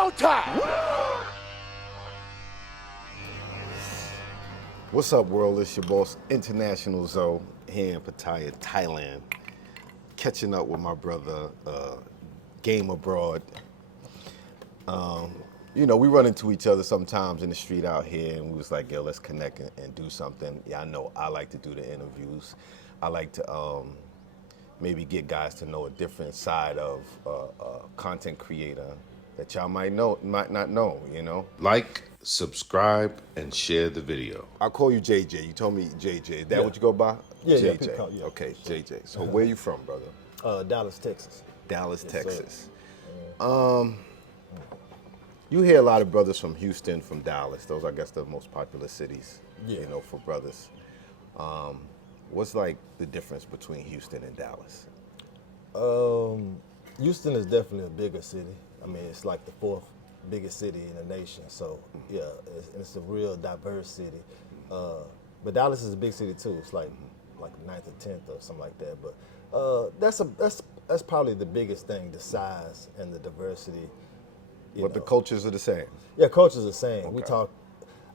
showtime! What's up, world? It's your boss, International Zoe, here in Pattaya, Thailand. Catching up with my brother, Game Abroad. You know, we run into each other sometimes in the street out here, and we was like, yo, let's connect and do something. Yeah, I know I like to do the interviews. I like to maybe get guys to know a different side of a content creator that y'all might not know, you know? Like, subscribe, and share the video. I'll call you JJ. You told me JJ. Is that what you go by? Yeah, yeah, JJ. people call- yeah. Okay, JJ. So where you from, brother? Dallas, Texas. Dallas, Yes, Texas. You hear a lot of brothers from Houston, from Dallas. Those, I guess, the most popular cities, Yeah. you know, for brothers. What's like the difference between Houston and Dallas? Houston is definitely a bigger city. I mean, it's like the fourth biggest city in the nation. So yeah, it's a real diverse city. But Dallas is a big city too. It's like 9th or 10th or something like that. But that's probably the biggest thing: the size and the diversity. But the cultures are the same. Yeah, culture's the same. We Okay. talk.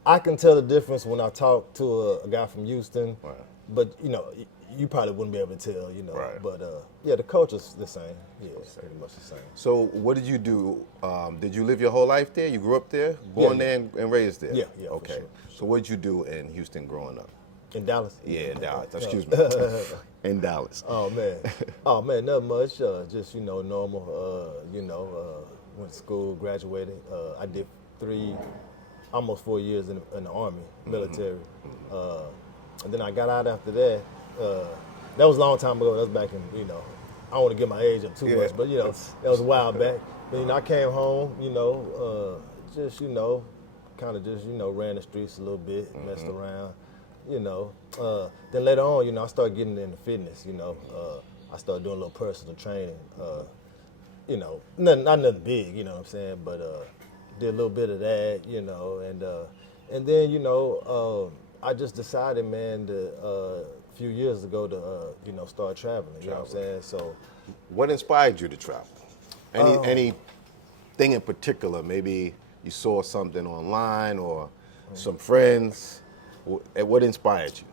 I can tell the difference when I talk to a guy from Houston, Right. but you know, you probably wouldn't be able to tell, you know. Right. But yeah, the culture's the same. Yeah, it's pretty much the same. So what did you do? Did you live your whole life there? You grew up there, born Yeah. there and raised there? Yeah, yeah, for Okay. sure. So what did you do in Houston growing up? In Dallas. Yeah, in Dallas. Excuse me. In Dallas. Oh man, not much. Just normal. Went to school, graduated. I did almost 4 years in the Army, military, and then I got out after that. That was a long time ago. That was back in I don't want to get my age up too Yeah, much, but that was a while back. But I came home, just kind of just ran the streets a little bit, messed around, Then later on, I started getting into fitness. I started doing a little personal training. Not nothing big, you know what I'm saying, but did a little bit of that, and then I just decided, man, a few years ago to start traveling. You know what I'm saying? So, What inspired you to travel? Anything in particular? Maybe you saw something online or some friends. What inspired you?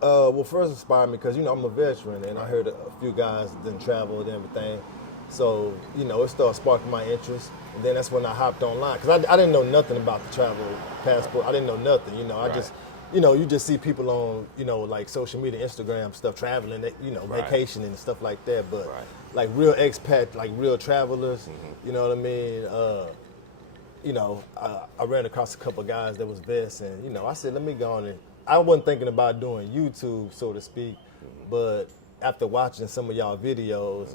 well, first inspired me because I'm a veteran, and I heard a few guys didn't travel and everything. So, it started sparking my interest. And then that's when I hopped online. Because I didn't know nothing about the travel passport. I didn't know nothing, I just, you just see people on, like social media, Instagram stuff, traveling, vacationing and stuff like that. But like real expat, like real travelers, you know what I mean? I ran across a couple of guys that was vets, and, I said, let me go on and, I wasn't thinking about doing YouTube, so to speak, but after watching some of y'all videos,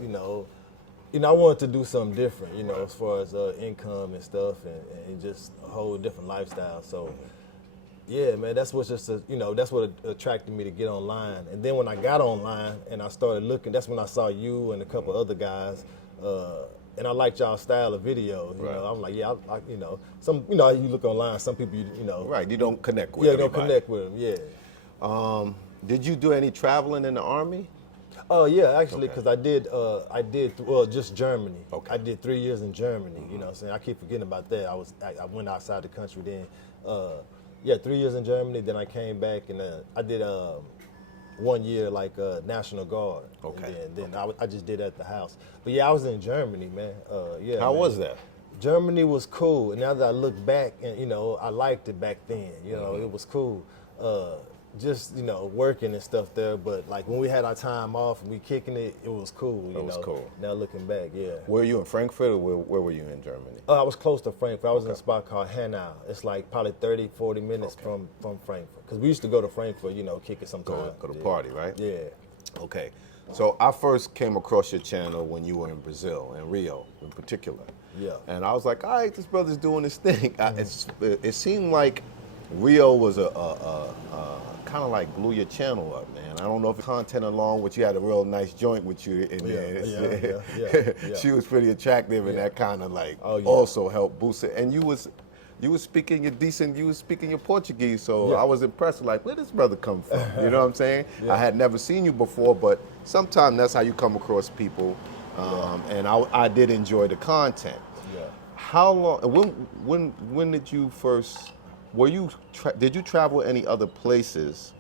I wanted to do something different, as far as income and stuff, and just a whole different lifestyle. So, yeah, man, that's what that's what attracted me to get online. And then when I got online and I started looking, that's when I saw you and a couple other guys, and I liked y'all style of videos. I'm like, yeah, some, you look online, some people, Right, you don't connect with yeah, everybody. don't connect with them, yeah. Did you do any traveling in the Army? Oh yeah, actually, Okay. because I did just Germany. Okay. I did 3 years in Germany. You know what I'm saying? I keep forgetting about that. I went outside the country then. 3 years in Germany. Then I came back and I did 1 year like National Guard. Okay. And then I just did at the house. But yeah, I was in Germany, man. Yeah. How man. was that? Germany was cool. And now that I look back, and I liked it back then. It was cool. Just working and stuff there, but like when we had our time off and we kicking it, it was cool. It was cool. Now looking back, yeah. Were you in Frankfurt or where were you in Germany? I was close to Frankfurt. I was in a spot called Hanau. It's like probably 30, 40 minutes from Frankfurt. Because we used to go to Frankfurt, kick it sometimes. Go to party, right? Yeah. Okay. So I first came across your channel when you were in Brazil, in Rio in particular. Yeah. And I was like, all right, this brother's doing his thing. It seemed like Rio was a kind of like blew your channel up, man. I don't know if it's content along, which you had a real nice joint with you in there. Yeah. She was pretty attractive, and that kind of like Oh, yeah. also helped boost it. And you was speaking your Portuguese, so I was impressed. Like, where this brother come from? You know what I'm saying? I had never seen you before, but sometimes that's how you come across people. And I did enjoy the content. Yeah. How long? When did you first? Did you travel any other places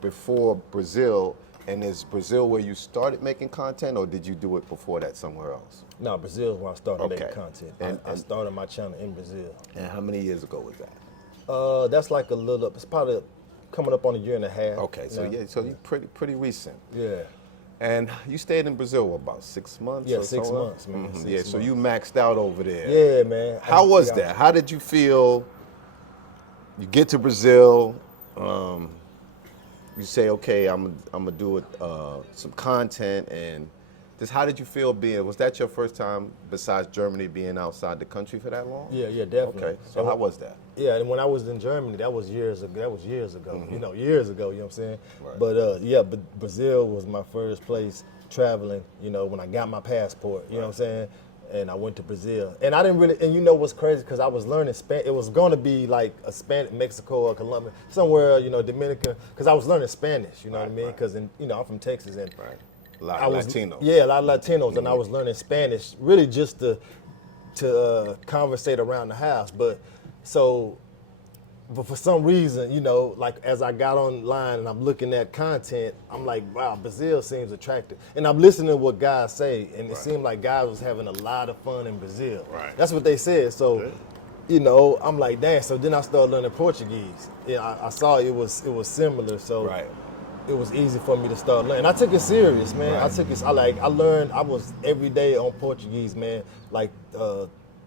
before Brazil? And is Brazil where you started making content, or did you do it before that somewhere else? No, Brazil is when I started making Okay. content. And I started my channel in Brazil. And how many years ago was that? That's like it's probably coming up on a year and a half. Okay, so so you pretty recent. Yeah. And you stayed in Brazil about 6 months? Yeah, or 6 so? months, man. 6 Yeah, so months. you maxed out over there. Yeah, man. How was that? How did you feel? You get to Brazil, you say, okay, I'm gonna do some content, and just how did you feel was that your first time besides Germany being outside the country for that long? Yeah, definitely. Okay, so how was that? Yeah, and when I was in Germany, that was years ago. Years ago, you know what I'm saying? Right. But Brazil was my first place traveling, you know, when I got my passport, you know what I'm saying? And I went to Brazil. And I didn't really, and you know what's crazy, because I was learning Spanish. It was going to be like a Spanish, Mexico or Colombia, somewhere, you know, Dominican, because I was learning Spanish, you know what I mean? Because, you know, I'm from Texas. And a lot of Latinos. Yeah, a lot of Latinos, and I was learning Spanish, really just to conversate around the house. But for some reason, you know, like as I got online and I'm looking at content, I'm like, wow, Brazil seems attractive. And I'm listening to what guys say, and it seemed like guys was having a lot of fun in Brazil. Right. That's what they said. So, you know, I'm like, damn. So then I started learning Portuguese. Yeah, I saw it was similar. So it was easy for me to start learning. I took it serious, man. Right. I took it. I learned. I was every day on Portuguese, man. Like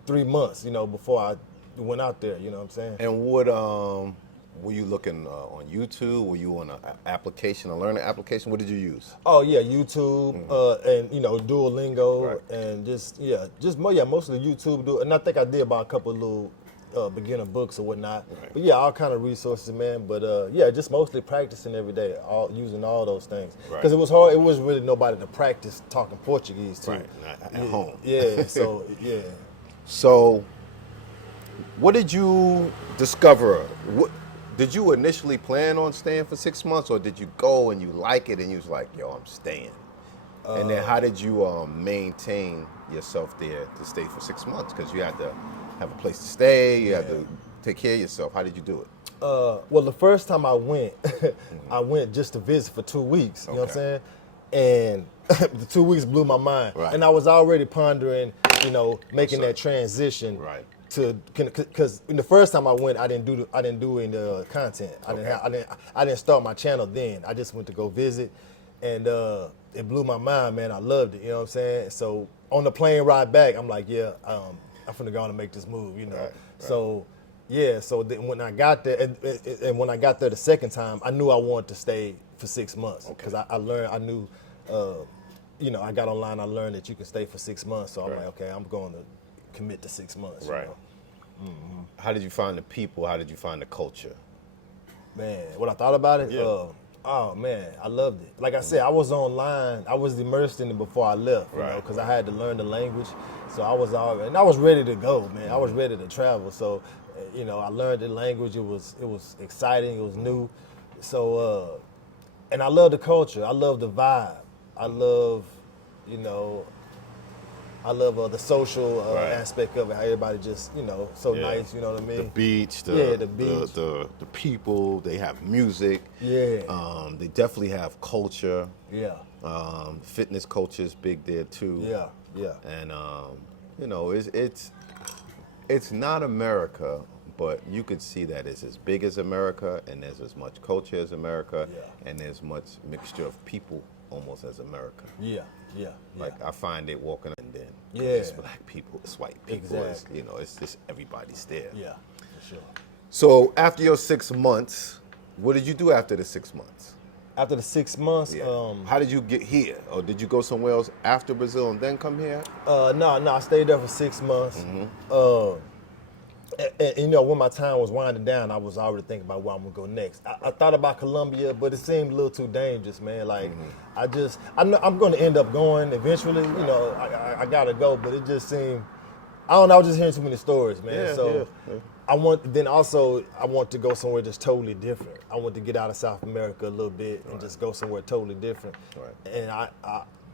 3 months, you know, before I went out there, you know what I'm saying? And what were you looking on YouTube? Were you on an application, a learning application? What did you use? Oh yeah, YouTube and you know Duolingo and mostly YouTube. And I think I did about a couple of little beginner books or whatnot. Right. But yeah, all kind of resources, man. But just mostly practicing every day, using all those things. Because it was hard. It was really nobody to practice talking Portuguese to. Right, not at home. Yeah. So yeah. So, what did you discover? Did you initially plan on staying for 6 months, or did you go and you like it and you was like, yo, I'm staying? And then how did you maintain yourself there to stay for 6 months? Because you had to have a place to stay, you had to take care of yourself. How did you do it? Well, the first time I went, I went just to visit for 2 weeks, you know what I'm saying? And the 2 weeks blew my mind. Right. And I was already pondering, you know, making that transition. Right. Because the first time I went, I didn't do any content. I didn't start my channel then. I just went to go visit, and it blew my mind, man. I loved it. You know what I'm saying? So on the plane ride back, I'm like, I'm finna go on and make this move. You know. Right. So so then when I got there, and when I got there the second time, I knew I wanted to stay for 6 months because I knew. You know, I got online. I learned that you can stay for 6 months. So I'm like, okay, I'm going to commit to 6 months. Right. You know? Mm-hmm. How did you find the people? How did you find the culture? Man, what I thought about it? Yeah. Oh man, I loved it. Like I said, I was online. I was immersed in it before I left, you know, because I had to learn the language. So I was ready to go, man. I was ready to travel. So, you know, I learned the language. It was exciting. It was new. So, and I love the culture. I love the vibe. I love, you know, the social aspect of it. How everybody just, you know, so nice. You know what I mean? The beach, the beach, the people. They have music. Yeah. They definitely have culture. Yeah. Fitness culture is big there too. Yeah. And you know, it's not America, but you could see that it's as big as America, and there's as much culture as America, and there's much mixture of people almost as America. Yeah. Like I find it walking and then it's black people, it's white people, it's, you know, it's just everybody's there. Yeah, for sure. So after your 6 months, what did you do after the 6 months? After the 6 months, how did you get here? Or did you go somewhere else after Brazil and then come here? No, I stayed there for 6 months. And, you know, when my time was winding down, I was already thinking about where I'm gonna go next. I thought about Colombia, but it seemed a little too dangerous, man. Like, I know I'm gonna end up going eventually. You know, I gotta go, but it just seemed, I don't know. I was just hearing too many stories, man. I want to go somewhere just totally different. I want to get out of South America a little bit and just go somewhere totally different. And I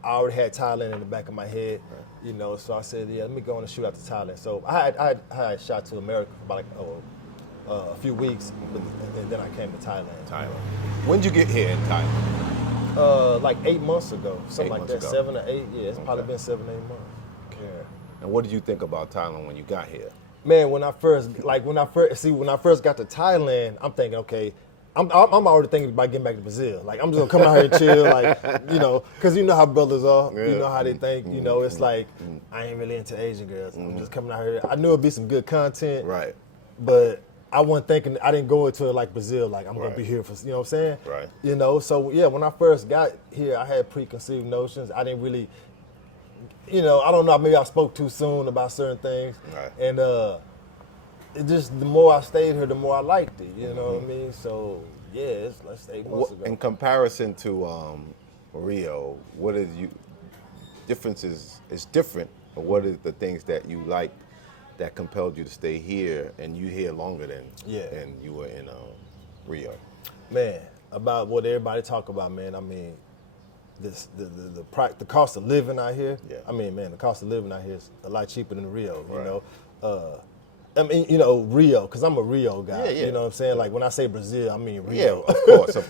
I already had Thailand in the back of my head, you know. So I said, yeah, let me go on and shoot out to Thailand. So I had shot to America for about like a few weeks, and then I came to Thailand. When did you get here in Thailand? Like 8 months ago, something 8 like months that. ago. 7 or 8, yeah. It's probably been 7 or 8 months. Yeah. And what did you think about Thailand when you got here? Man, when I first got to Thailand, I'm thinking, okay, I'm already thinking about getting back to Brazil. Like, I'm just gonna come out here and chill, like, you know, because you know how brothers are. Yeah. You know how they think. You know, it's like, I ain't really into Asian girls. I'm just coming out here. I knew it'd be some good content. Right. But I wasn't thinking, I didn't go into it like Brazil, like I'm gonna Right. be here for, you know what I'm saying? Right. You know, so yeah, when I first got here, I had preconceived notions. I didn't really, you know, I don't know, maybe I spoke too soon about certain things. Right. And it just, the more I stayed here, the more I liked it, you know what I mean? So yeah, it's let's 8 months ago. In comparison to Rio, what is differences? It's different, but what is the things that you like that compelled you to stay here, and you here longer than you were in Rio? Man, about what everybody talk about, man. I mean, the cost of living out here. Yeah. I mean, man, the cost of living out here is a lot cheaper than Rio. You Right. know, I mean, you know, Rio, because I'm a Rio guy. Yeah, yeah. You know what I'm saying? Like when I say Brazil, I mean Yeah, Rio. of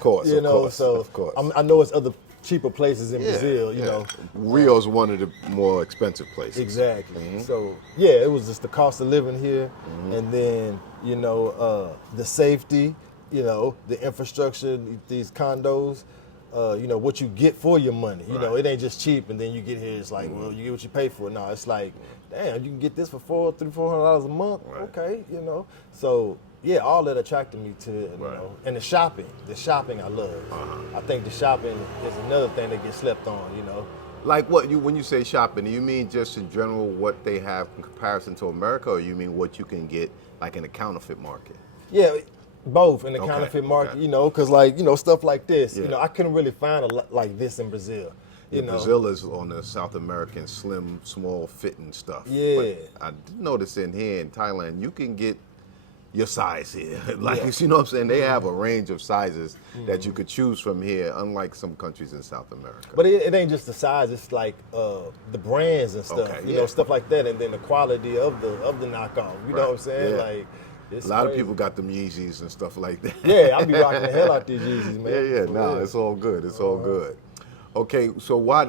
course, you of know, course, so of course. I know it's other cheaper places in Yeah, Brazil. You yeah. know. Rio's one of the more expensive places. Exactly. So yeah, it was just the cost of living here, and then you know the safety, you know, the infrastructure, these condos, you know, what you get for your money. You know, Right. it ain't just cheap, and then you get here, it's like, well, you get what you pay for. No, it's like, damn, you can get this for $400 a month. Right. Okay, you know. So yeah, all that attracted me to it, you Right. know, and the shopping I love. I think the shopping is another thing that gets slept on. You know. Like what when you say shopping, do you mean just in general what they have in comparison to America, or you mean what you can get like in the counterfeit market? Yeah, both in the Okay, counterfeit market, okay. you know, because like, you know, stuff like this, Yeah. you know, I couldn't really find a lot like this in Brazil. You know, Brazil is on the South American slim, small fitting stuff. Yeah. But I did notice in here in Thailand, you can get your size here. Like, Yeah. you know what I'm saying? They have a range of sizes that you could choose from here, unlike some countries in South America. But it ain't just the size; it's like the brands and stuff, Okay, you yeah. know, stuff like that, and then the quality of the knockoff. You know what I'm saying? Yeah. Like, it's a lot of crazy. people got them Yeezys and stuff like that. Yeah, I be rocking the hell out these Yeezys, man. Yeah, For no, real. it's all good. It's all good. Okay, so what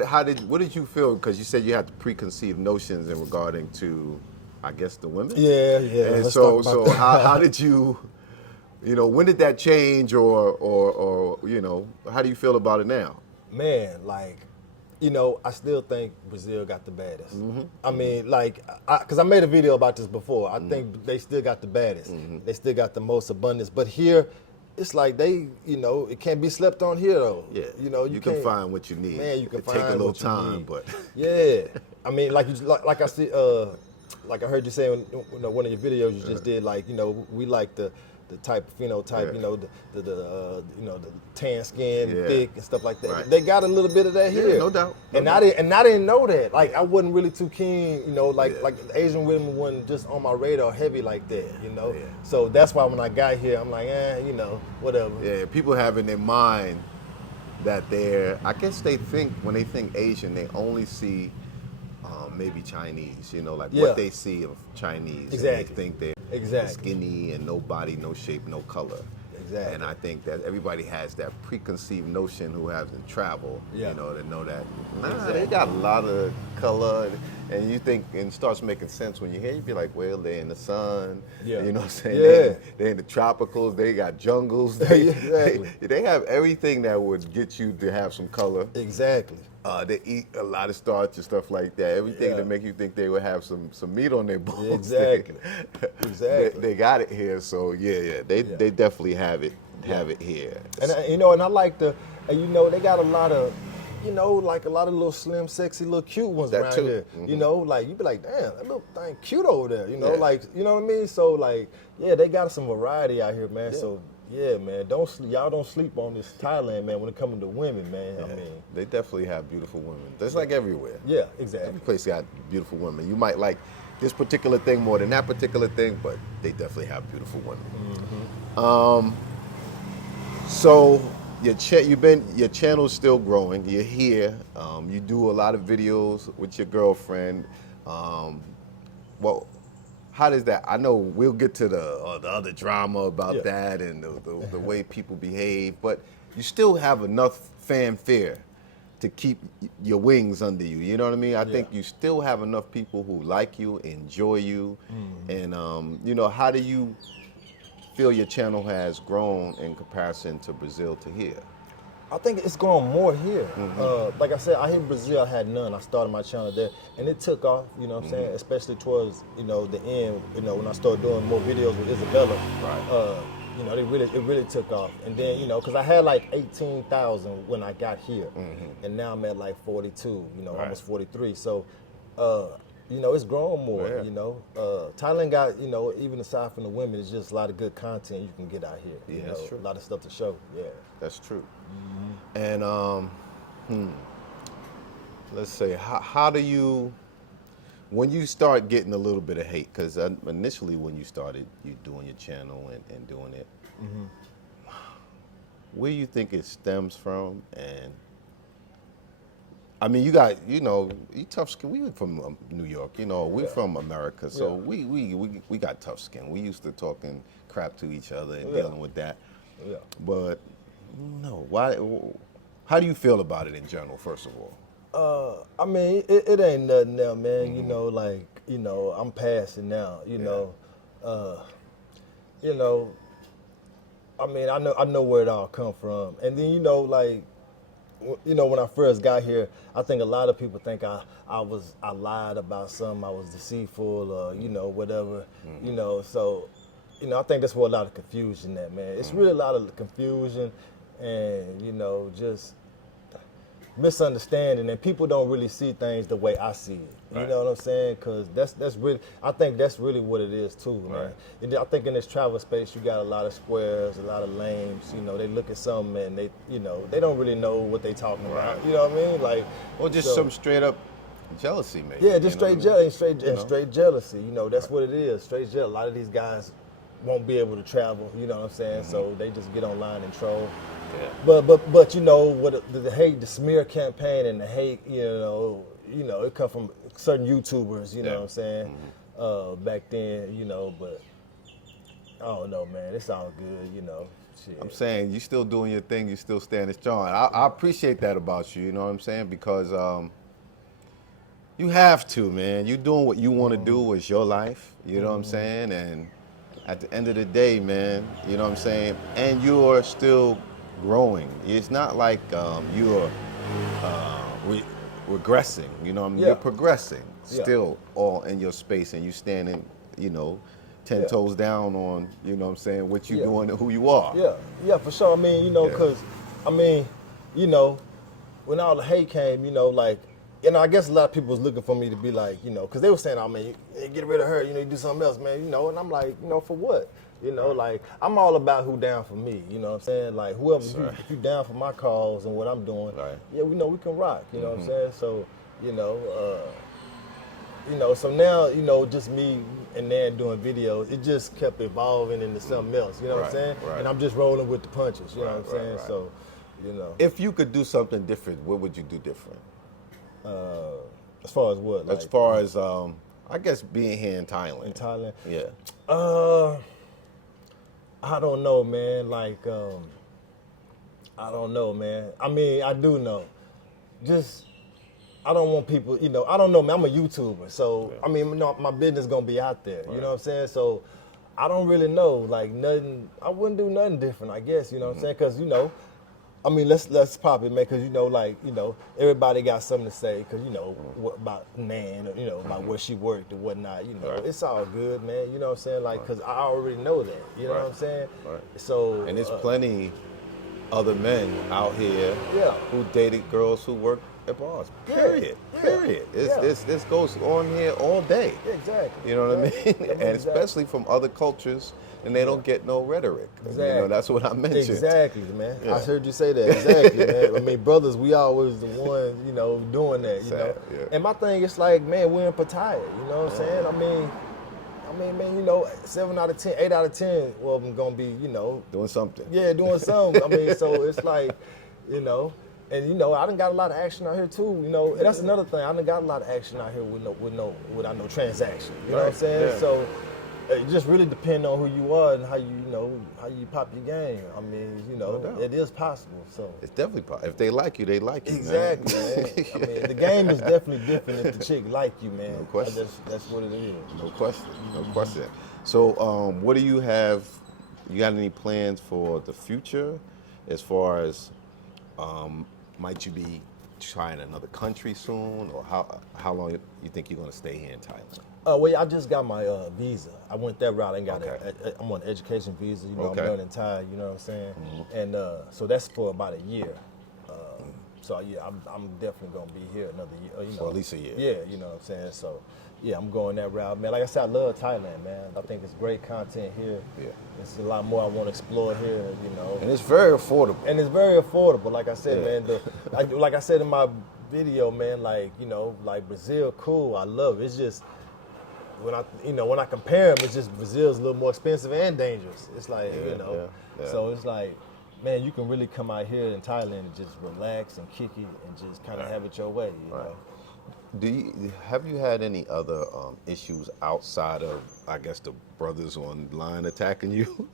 did you feel? Because you said you had the preconceived notions in regarding to, I guess, the women. Yeah. And let's so, talk about that. how did you know, when did that change, or you know, how do you feel about it now? Man, like, you know, I still think Brazil got the baddest. Mm-hmm. I mean, like, because I made a video about this before. I think they still got the baddest. They still got the most abundance. But here, it's like they, you know, it can't be slept on here though. Yeah, You know, you can can't- find what you need. Man, you can it find take a little what you time, need. but Yeah, I mean, like I see, like I heard you say in one of your videos you just did. Like, you know, we like the type of phenotype, Yeah. you know, the you know, the tan skin, Yeah. thick and stuff like that. Right. They got a little bit of that Yeah, here, no doubt. And I didn't know that. Like, I wasn't really too keen, you know, like Yeah. like Asian women wasn't just on my radar heavy like that, you know. Yeah. So that's why when I got here, I'm like, you know, whatever. yeah, people have in their mind that I guess they think, when they think Asian, they only see maybe Chinese, you know, like Yeah. what they see of Chinese. Exactly. And they think they're Exactly. skinny and no body, no shape, no color. Exactly. And I think that everybody has that preconceived notion who hasn't traveled, Yeah. you know, to know that, they got a lot of color. And you think, and it starts making sense when you hear, you be like, well, they're in the sun, Yeah. you know what I'm saying? Yeah. They're in the tropicals, they got jungles. Exactly. They have everything that would get you to have some color. Exactly. They eat a lot of starch and stuff like that. Everything Yeah. to make you think they would have some meat on their bones. Exactly. Exactly. They got it here, so yeah. They definitely have it here. And you know, and I like and you know, they got a lot of, you know, like a lot of little slim, sexy, little cute ones That around too. here. You know, like you be like, damn, that little thing cute over there. You know, Yeah. like, you know what I mean? So like, yeah, they got some variety out here, man. So yeah, man, y'all don't sleep on this Thailand, man. When it comes to women, man. I mean, They definitely have beautiful women. That's like everywhere. yeah, Every exactly. place got beautiful women. You might like this particular thing more than that particular thing, but they definitely have beautiful women. So your channel's still growing. You're here. You do a lot of videos with your girlfriend. Well, how does that? I know we'll get to the other drama about that and the way people behave, but you still have enough fanfare to keep your wings under you. You know what I mean? I think you still have enough people who like you, enjoy you, and how do you feel your channel has grown in comparison to Brazil to here? I think it's growing more here. Like I said, I hit Brazil, I had none. I started my channel there, and it took off, you know what I'm saying? Especially towards, the end, when I started doing more videos with Isabella. Right. It really took off. And then, because I had like 18,000 when I got here, and now I'm at like 42, almost 43. So, it's growing more, Thailand got, even aside from the women, it's just a lot of good content you can get out here. Yeah, that's true. A lot of stuff to show, That's true. And let's say, how do you, when you start getting a little bit of hate, because initially when you started you doing your channel and doing it, where do you think it stems from? And I mean, you got, you tough skin. We from New York, we're from America, so we got tough skin. We used to talking crap to each other and dealing with that. Yeah. But no, why? How do you feel about it in general, first of all? I mean, it ain't nothing now, man. I'm passing now. I mean, I know where it all come from, and then when I first got here, I think a lot of people think I lied about something, I was deceitful, or whatever, So, I think that's where a lot of confusion at, man. It's really a lot of confusion, and just misunderstanding, and people don't really see things the way I see it. You know what I'm saying? Because that's really, I think that's really what it is too, man. Right. And I think in this travel space, you got a lot of squares, a lot of lames. They look at something and they don't really know what they talking about. You know what I mean? Like, or just some straight up jealousy, maybe. Yeah, just straight jealousy, straight jealousy. That's what it is. Straight jealousy. A lot of these guys won't be able to travel. You know what I'm saying? So they just get online and troll. Yeah. But what the hate, the smear campaign and the hate, it come from certain YouTubers, you know what I'm saying? Back then, but I don't know, man. It's all good, Shit. I'm saying you still doing your thing, you still standing strong. I appreciate that about you, you know what I'm saying? Because you have to, man. You doing what you want to do. It's your life, you know what I'm saying? And at the end of the day, man, you know what I'm saying? And you're still growing. It's not like you're regressing, you know what I mean? You're progressing still all in your space, and you standing, 10 toes down on, you know what I'm saying, what you doing and who you are. Yeah, for sure. I mean, because, when all the hate came, I guess a lot of people was looking for me to be like, because they were saying, oh, man, you get rid of her, you do something else, man, and I'm like, for what? Like, I'm all about who down for me, you know what I'm saying? Like, whoever, if you down for my cause and what I'm doing, we can rock, you know what I'm saying? So, so now, just me and Nan doing videos, it just kept evolving into something else, you know what I'm saying? Right. And I'm just rolling with the punches, you know what I'm saying? So, If you could do something different, what would you do different? As far as what? As far as, I guess, being here in Thailand. In Thailand? Yeah. I don't know, man. Like, I don't know, man. I mean, I do know. Just, I don't want people, I don't know, man. I'm a YouTuber. So, I mean, my business going to be out there. You know what I'm saying? So, I don't really know. Like, nothing, I wouldn't do nothing different, I guess. You know what I'm saying? Because, I mean, let's pop it, man, because, everybody got something to say, because, about Nan, about where she worked and whatnot, it's all good, man, you know what I'm saying, like, because I already know that, you know what I'm saying? So, and there's plenty other men out here who dated girls who work at bars, period. This goes on here all day. Exactly. You know what I mean? And especially from other cultures, and they don't get no rhetoric. Exactly. That's what I mentioned. Exactly, man. I heard you say that. Exactly, man. I mean, brothers, we always the ones, doing that, And my thing is like, man, we're in Pattaya, you know what I'm saying? I mean, man, you know, 7 out of 10, 8 out of 10, well, I'm gonna be, you know, Doing something. yeah, doing something. I mean, so it's like, you know, and you know, I done got a lot of action out here too. You know, and that's another thing. I done got a lot of action out here without no transaction. You know what I'm saying? Yeah. So it just really depends on who you are and how you pop your game. I mean, you know, doubt. it is possible. So It's definitely possible. If they like you, they like you. exactly, man. I mean, the game is definitely different if the chick like you, man. No question. That's what it is. No question. No question. So, what do you have? You got any plans for the future, as far as might you be trying another country soon, or how long you think you're going to stay here in Thailand? Well, yeah, I just got my visa. I went that route and got Okay. I'm on an education visa. You know, Okay. I'm learning Thai. You know what I'm saying? And so that's for about a year. So yeah, I'm definitely gonna be here another year. You know, For at least a year. Yeah, you know what I'm saying. So yeah, I'm going that route, man. Like I said, I love Thailand, man. I think it's great content here. Yeah. It's a lot more I want to explore here. You know, And it's very affordable. and it's very affordable. Like I said, Yeah. man, like I said in my video, man, like, you know, like Brazil, cool, I love it. It's just when I compare them, it's just Brazil's a little more expensive and dangerous. It's like, Yeah, you know, yeah. so it's like, man, you can really come out here in Thailand and just relax and kick it and just kind of have it your way, you know. Have you had any other issues outside of, I guess, the brothers online attacking you?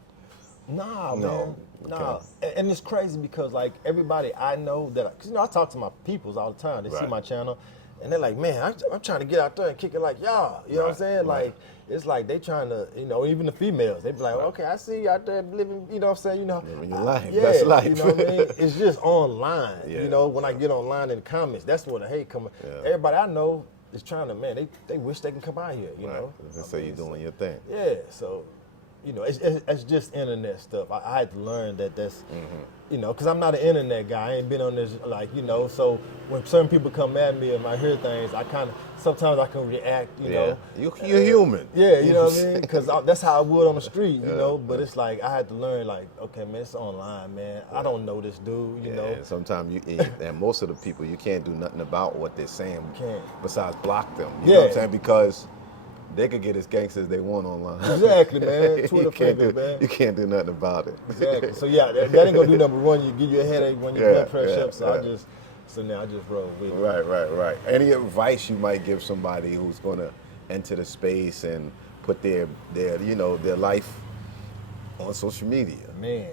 Nah, No. man. Nah. And it's crazy because, like, everybody I know cause, you know, I talk to my peoples all the time. They see Right. my channel, and they're like, man, I'm trying to get out there and kick it like y'all. You know what I'm Right, saying? right. Like, it's like they trying to, you know, even the females, they be like, okay, I see you out there living, you know what I'm saying? You know, Living your life, yeah, best life. you know what I mean? It's just online. Yeah. You know, when I get online in the comments, that's where the hate coming. Yeah. Everybody I know is trying to, man, they wish they can come out here, you know? So you're doing your thing. Yeah, so, you know, it's just internet stuff. I had to learn that's, you know, because I'm not an internet guy. I ain't been on this, like, you know, so when certain people come at me and I hear things, sometimes I can react, you know. You're human. Yeah, you know what I mean? Because that's how I would on the street, you know. But it's like, I had to learn, like, okay, man, it's online, man. I don't know this dude, you know. And sometimes and most of the people, you can't do nothing about what they're saying Can't. besides block them. You know what I'm Yeah. saying? Because they could get as gangster as they want online. Exactly, man. You Twitter can't fingers, do, man. You can't do nothing about it. Exactly. So yeah, that ain't gonna do number one. You give you a headache when your blood pressure up. So Yeah. I just roll with it. Right. Any advice you might give somebody who's going to enter the space and put their life on social media? Man,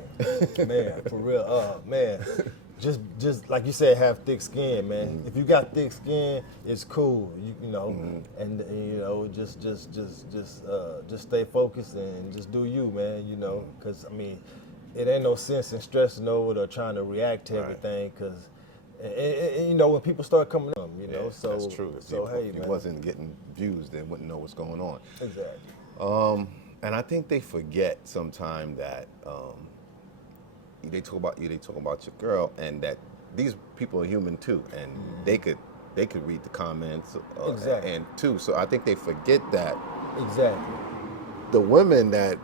for real, man. Just like you said, have thick skin, man. If you got thick skin, it's cool. You know, and you know, just stay focused and just do you, man. You know, because I mean, it ain't no sense in stressing over it or trying to react to everything, because. You know, when people start coming up, you know, so that's true. So if hey, he man. wasn't getting views, they wouldn't know what's going on. Exactly. And I think they forget sometimes that they talk about your girl, and that these people are human too, and they could read the comments, Exactly. and too. So I think they forget that Exactly. the women that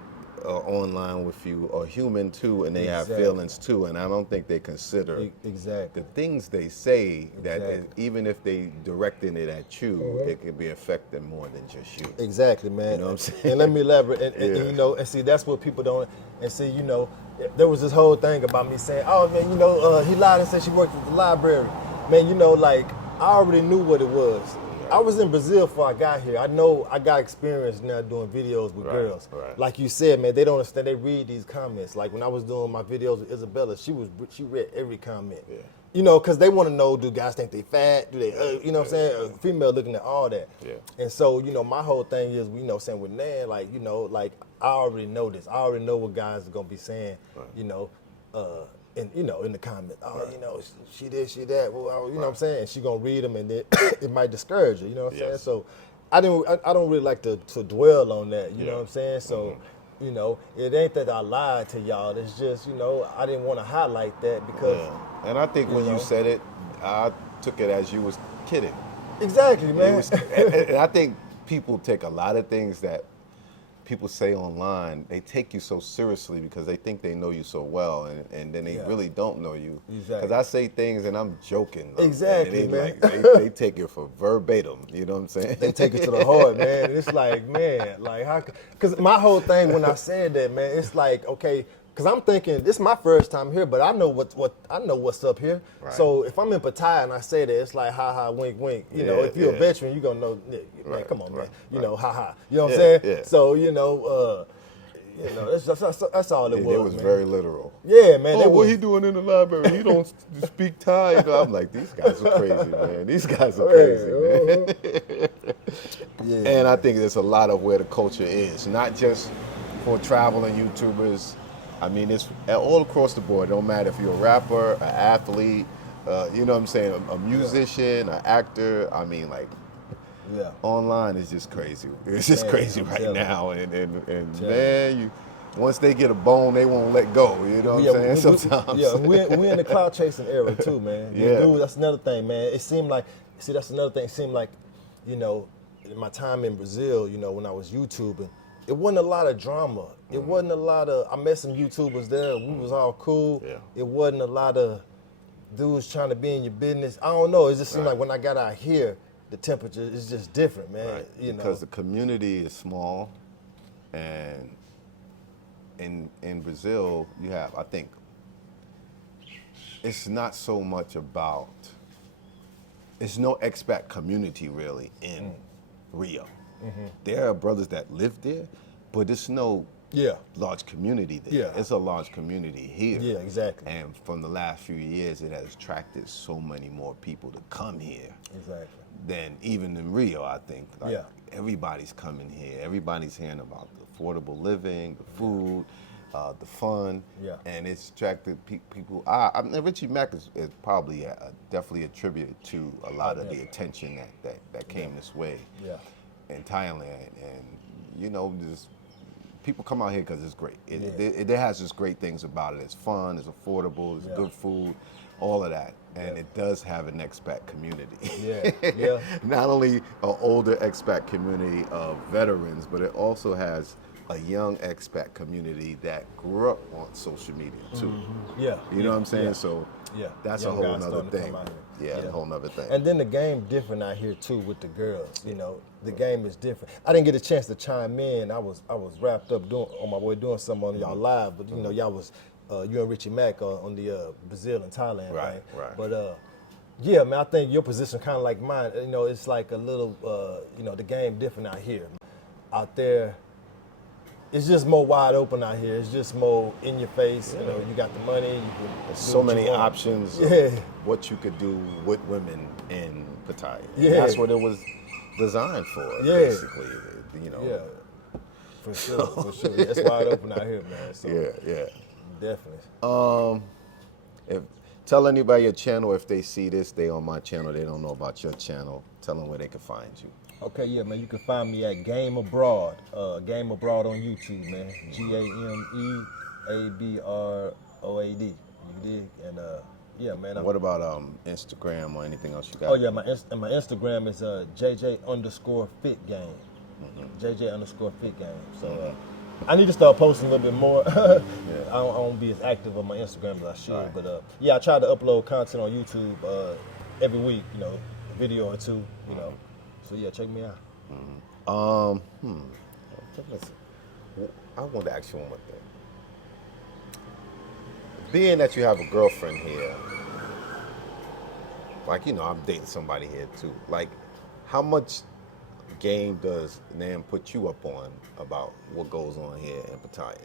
are online with you are human too, and they have Exactly. feelings too, and I don't think they consider Exactly. the things they say that Exactly. even if they directing it at you, it could be affecting more than just you. Exactly, man. You know what I'm saying? And let me elaborate. And you know, and see, that's what people don't. And see, you know, there was this whole thing about me saying, "Oh man, you know, he lied and said she worked at the library." Man, you know, like I already knew what it was. I was in Brazil before I got here. I know I got experience now doing videos with girls. right. Like you said, man, they don't understand. They read these comments. Like when I was doing my videos with Isabella, she read every comment. Yeah. You know, because they want to know, do guys think they fat? Do they, you know what I'm saying? A female looking at all that. Yeah. And so, you know, my whole thing is, you know, saying with Nan, like, you know, like I already know this. I already know what guys are going to be saying, you know, in the comment. Oh, you know, she this, she that. Well, you know what I'm saying? And she going to read them, and then it might discourage her, you know what I'm saying? Yes. So I don't really like to dwell on that, you know what I'm saying? So, you know, it ain't that I lied to y'all. It's just, you know, I didn't want to highlight that because. Yeah. And I think when you said it, I took it as you was kidding. Exactly, man. And I think people take a lot of things that people say online, they take you so seriously because they think they know you so well, and then they really don't know you. Exactly. Because I say things and I'm joking. Exactly, and they, man. they take it for verbatim. You know what I'm saying? They take it to the heart, man. It's like, man, like how? Because my whole thing when I said that, man, it's like, okay, because I'm thinking this is my first time here, but I know I know what's up here. Right. So if I'm in Pattaya and I say that, it's like ha ha, wink wink. You know, if you're a veteran, you're gonna know, man, come on, man. You know, ha ha. You know what I'm saying? Yeah. So that's all it was. It was man. very literal. Yeah, man. Oh, what he doing in the library? He don't speak Thai. You know, I'm like, these guys are crazy, man. These guys are crazy, man. Yeah. And I think there's a lot of where the culture is, not just for traveling YouTubers. I mean, it's all across the board. It don't matter if you're a rapper, an athlete, you know what I'm saying, a musician, an actor. I mean, like, online is just crazy. It's just crazy right now. And man, once they get a bone, they won't let go. You know what I'm saying? Sometimes. We're in the cloud chasing era too, man. Dude, that's another thing, man. It seemed like, that's another thing. It seemed like, in my time in Brazil, when I was YouTubing, it wasn't a lot of drama. It wasn't a lot of, I met some YouTubers there. We was all cool. Yeah. It wasn't a lot of dudes trying to be in your business. I don't know. It just seemed like when I got out here, the temperature is just different, man. Right. Because the community is small, and in Brazil, you have, I think, it's not so much about, it's no expat community really in Rio. There are brothers that live there, but it's no large community there. Yeah. It's a large community here. Yeah, exactly. And from the last few years, it has attracted so many more people to come here. Exactly. Than even in Rio, I think. Like, everybody's coming here. Everybody's hearing about the affordable living, the food, the fun, and it's attracted people. Richie Mack is probably definitely attributed to a lot of the attention that came this way in Thailand. And just people come out here because it's great. It has just great things about it. It's fun, it's affordable, it's good food, all of that. And it does have an expat community. Not only an older expat community of veterans, but it also has a young expat community that grew up on social media too. You know what I'm saying? So that's a whole nother thing. A whole nother thing. And then the game different out here too with the girls. The game is different. I didn't get a chance to chime in. I was wrapped up on my way doing something on y'all live, but y'all was you and Richie Mack on the Brazil and Thailand, right? But man, I think your position kind of like mine. It's like a little, the game different out here. Out there, it's just more wide open out here. It's just more in your face. You got the money. There's so many options of what you could do with women in Pattaya. That's what it was designed for, basically. For sure. It's wide open out here, man. So, definitely. Tell anybody your channel. If they see this, they on my channel. They don't know about your channel. Tell them where they can find you. Okay, man. You can find me at Game Abroad. Game Abroad on YouTube, man. GameAbroad. You dig? And man. What about Instagram or anything else you got? Oh yeah, my Instagram is JJ_Fit Game. JJ_Fit Game. So I need to start posting a little bit more. I don't be as active on my Instagram as I should, but I try to upload content on YouTube every week. A video or two. So check me out. I want to ask you one more thing. Being that you have a girlfriend here, like I'm dating somebody here too. Like, how much game does Nam put you up on about what goes on here in Pattaya?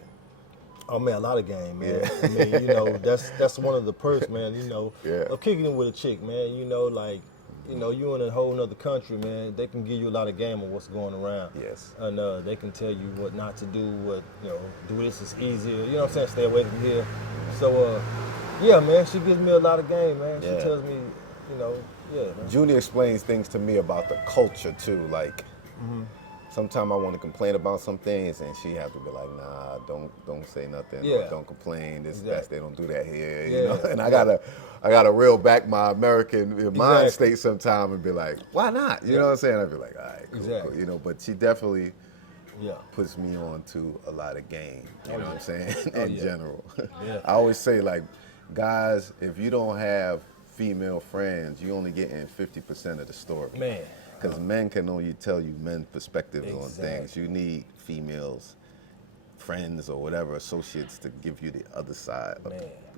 Oh man, a lot of game, man. I mean, that's one of the perks, man. Of kicking it with a chick, man. You in a whole nother country, man. They can give you a lot of game on what's going around. Yes. And they can tell you what not to do, what do this is easier. You know what I'm saying? Stay away from here. So man, she gives me a lot of game, man. She tells me, man. Junior explains things to me about the culture too. Like, sometimes I want to complain about some things, and she has to be like, "Nah, don't say nothing. Don't complain. They don't do that here." And I gotta reel back my American mind state sometime and be like, "Why not?" You know what I'm saying? I'd be like, "All right, cool, cool." But she definitely puts me on to a lot of game. You know what I'm saying? In general. Yeah. I always say, like, guys, if you don't have female friends, you only getting 50% of the story. Man. Because men can only tell you men's perspectives on things. You need females, friends or whatever, associates to give you the other side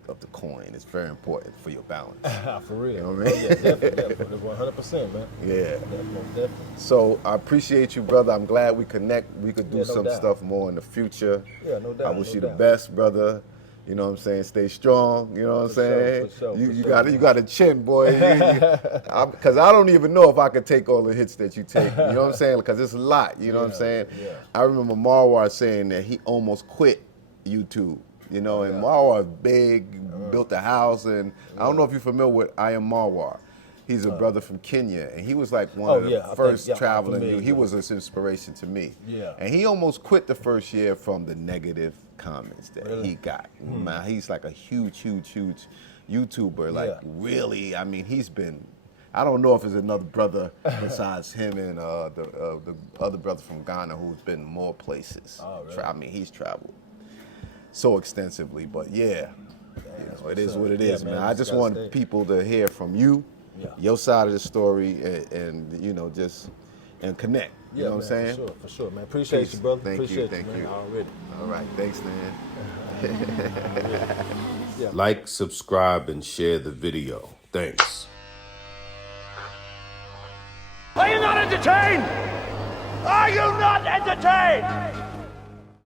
of the coin. It's very important for your balance. For real. You know what I mean? Yeah, definitely. 100%, man. Yeah. Definitely. So I appreciate you, brother. I'm glad we connect. We could do no some doubt. stuff more in the future. Yeah, no doubt. I wish no you doubt. the best, brother. You know what I'm saying? Stay strong. You know what I'm saying? For sure, You got a chin, boy. Because I don't even know if I could take all the hits that you take. You know what I'm saying? Because it's a lot. You know what I'm saying? Yeah. I remember Marwar saying that he almost quit YouTube. You know, and Marwar big, built a house, and I don't know if you're familiar with I Am Marwar. He's a brother from Kenya, and he was like one of the first traveling. He was an inspiration to me. Yeah. And he almost quit the first year from the negative comments that he got. Man, he's like a huge YouTuber. Like really, I mean, he's been. I don't know if there's another brother besides him and the other brother from Ghana who's been more places. Oh, really? I mean, he's traveled so extensively, but it is what it is, man. I just want people to hear from you, your side of the story, and you know, just and connect. You know what I'm saying? For sure, man. Appreciate you, brother. Thank Appreciate you. man. Already. All right, thanks, man. Like, subscribe, and share the video. Thanks. Are you not entertained? Are you not entertained?